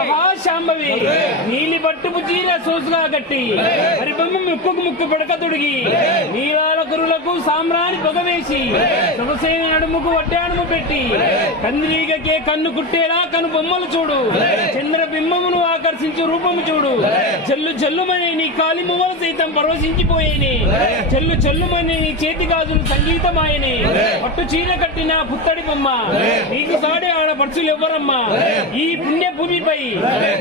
మహాశాంభవి నీలి పట్టుపు చీర సోసుగా కట్టి హరిబొమ్మ ముక్కుకు ముక్కు పడక తొడిగి నీలాల కురులకు సామ్రాణి పొగవేసి శుభసేన నడుముకు వడ్డాణము పెట్టి కందిరీగకే కన్ను కుట్టేలా కను బొమ్మలు చూడు చంద్రబింబమును ఆకర్షించు రూపము చూడు చెల్లు చెల్లుమనే నీ కాలి మువ్వలు సైతం పరవశించిపోయేని చెల్లు చెల్లుమనే నీ చేతి గాజులు సంగీతమాయని పట్టు చీర కట్టిన పుత్తడి బొమ్మ నీకు సాడే ఆడపడుచులు ఎవ్వరమ్మా ఈ పుణ్య భూమిపై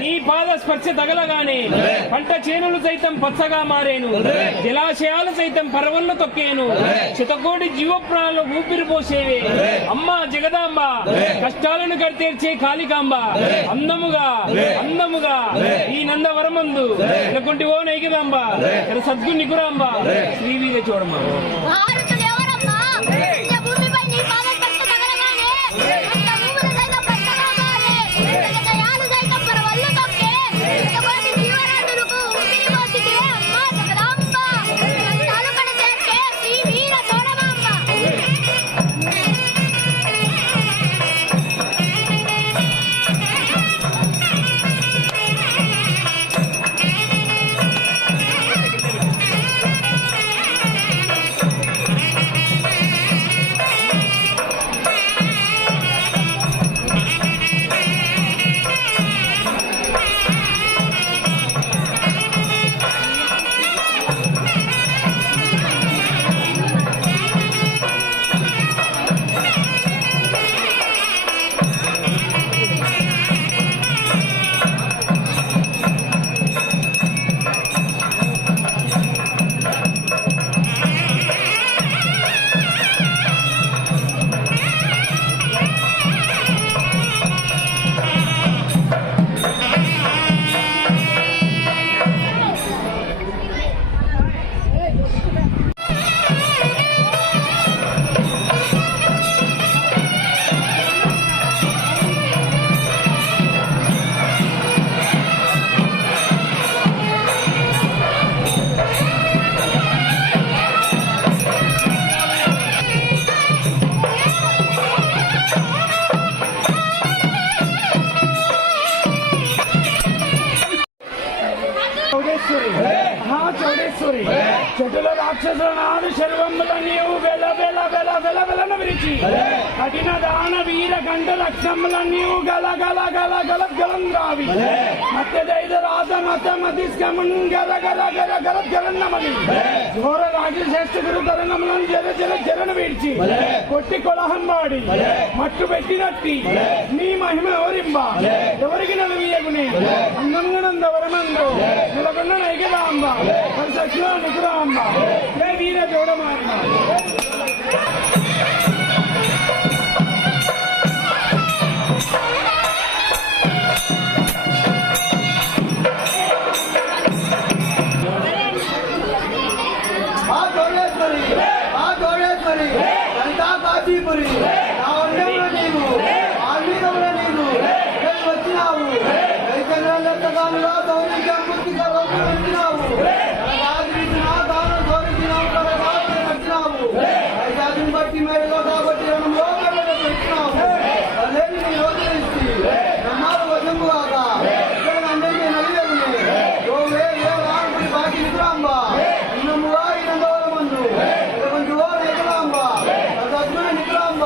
నీ పాద స్పర్శ తగలగానే పంట చేనులు సైతం పచ్చగా మారేను జలాశయాలు సైతం పరవళ్ళు తొక్కేను శతకోటి జీవప్రాణాలు ఊపిరి పోసేవే అమ్మ జగదాంబ కష్టాలను కడితేర్చే కాళికాంబ అందముగా అందముగా ఈ నందవరమందు ఎలకొంటి ఓ నైకదాంబ సద్గు నికురాంబ శ్రీవీర చూడమ్మ చౌడేశ్వరి చెటుల రాక్షసుల నాడు శర్వముల నీవు వెల వెల వెల వెల వెలను విరిచి కఠిన దాన వీర గంట లక్షముల నీవు గల గల గల గల గలం రావి మత్యదైద రాత మత మతిస్కమన్ గల గల గల గల గలన్నమని ఘోర రాజు శ్రేష్ఠ గురు తరంగములను జర జర జరను విడిచి కొట్టి కొలహం వాడి మట్టు పెట్టినట్టి నీ మహిమ ఎవరింబ ఎవరికి నలువీయగునే అందంగనందవరమందు నిలకొండ నైకదాంబ సఖ్యుల నికురాంబ జయ వీర జోడమారిన కాశీపురి నా వందముల నీవు ఆర్మీకముల నీవు వచ్చినావు చంద్రలెక్కగానుగా సౌరికం పూర్తిగా రోజు వచ్చినావు జాతిని బట్టి మేరలో కాబట్టి పెట్టినావు అదేమి నీ రోజు ఇచ్చి నమ్మాలు వశము కాగా ఇక్కడ అందరికీ నలివేగునే యోగే ఏ వారికి బాకి నికురాంబ ఇన్నముగా ఈ నందవరమందు కొంచెం నికురాంబ సద్గుణ నికురాంబ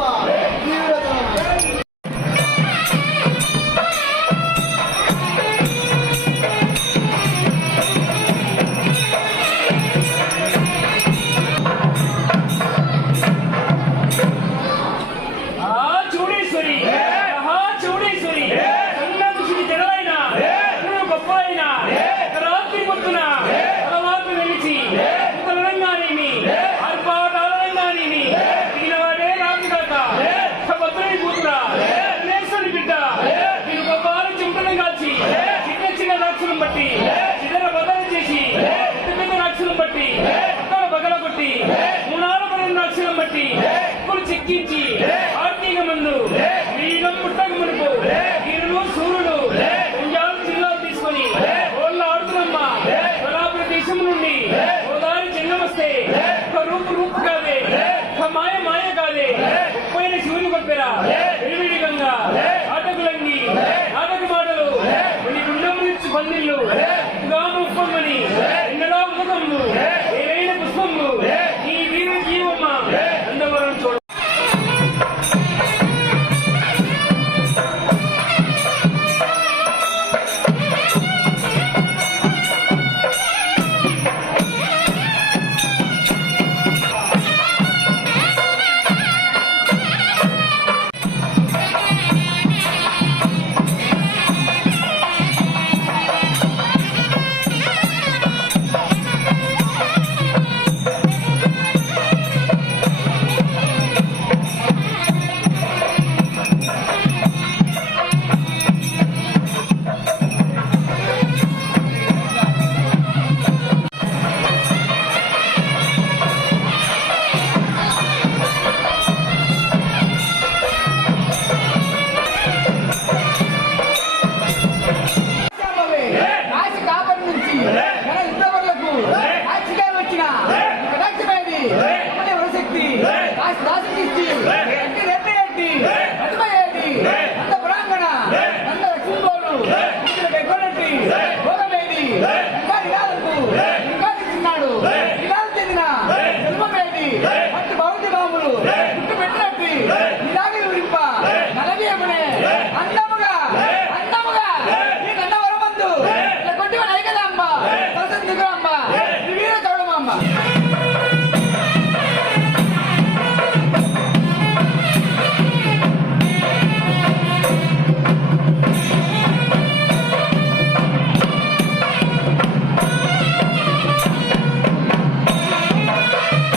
చిక్కించి ఆర్థిక మందు వీరం పుట్టక మునుపు వీరులు సూర్యులు పంజాబ్ జిల్లాలు తీసుకొని ఓళ్ళ ఆడుతున్నమ్మా కొలాపుర దేశం నుండి గోదావరి చెంగమస్తే రూపు రూపు కాదే మాయ మాయ కాదే ఉప్పైన శివుని కొప్పెరా విడివిడిగంగా ఆటకులంగి నాటక మాటలు వర్ధిల్లు